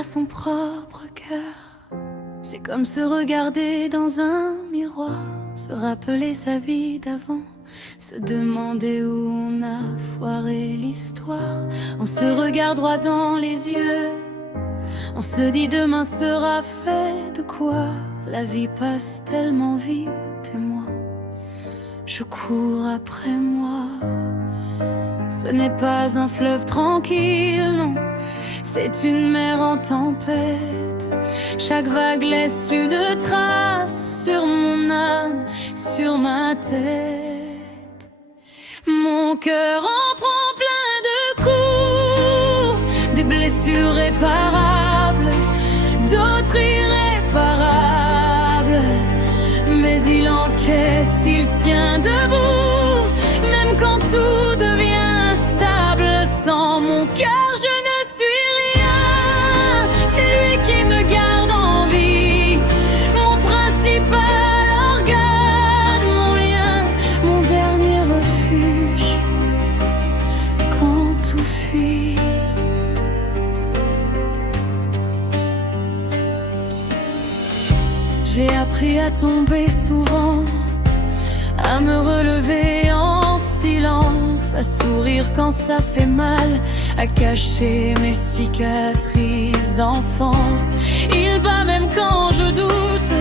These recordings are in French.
à son propre cœur. C'est comme se regarder dans un miroir, se rappeler sa vie d'avant, se demander où on a foiré l'histoire. On se regarde droit dans les yeux, on se dit demain sera fait de quoi. La vie passe tellement vite et moi, je cours après moi. Ce n'est pas un fleuve tranquille, non, c'est une mer en tempête. Chaque vague laisse une trace sur mon âme, sur ma tête. Mon cœur en prend plein de coups, des blessures réparables, d'autres irréparables. Mais il encaisse, il tient debout, même quand tout devient instable. Sans mon cœur, je ne suis rien. C'est lui qui me garde en vie, mon principal organe, mon lien, mon dernier refuge quand tout fuit. J'ai appris à tomber souvent, à me relever en silence, à sourire quand ça fait mal, à cacher mes cicatrices d'enfance. Il bat même quand je doute,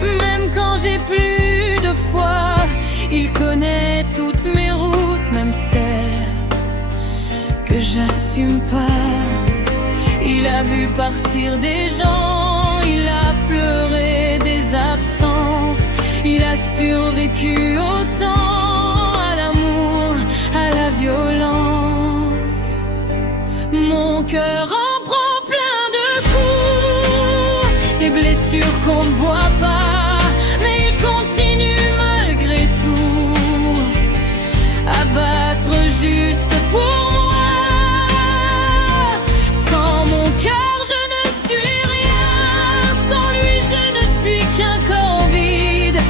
même quand j'ai plus de foi. Il connaît toutes mes routes, même celles que j'assume pas. Il a vu partir des gens, il a pleuré des absences. Il a survécu au temps, à l'amour, à la violence. Mon cœur en prend plein de coups, des blessures qu'on ne voit pas, mais il continue malgré tout à battre juste pour moi. Sans mon cœur, je ne suis rien. Sans lui, je ne suis qu'un corps vide.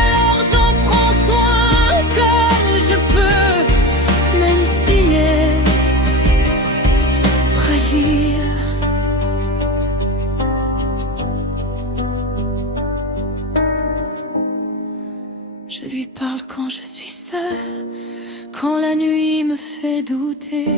Alors j'en prends soin comme je peux, même s'il est fragile. Je lui parle quand je suis seule, quand la nuit me fait douter.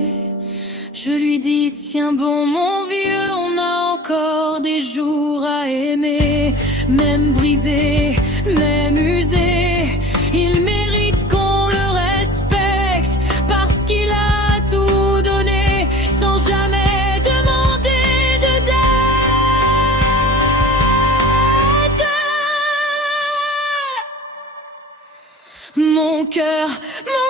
Je lui dis tiens bon mon vieux, on a encore des jours à aimer. Même brisé, même usé, il mérite qu'on le respecte, parce qu'il a tout donné sans jamais demander de dette. Mon cœur, mon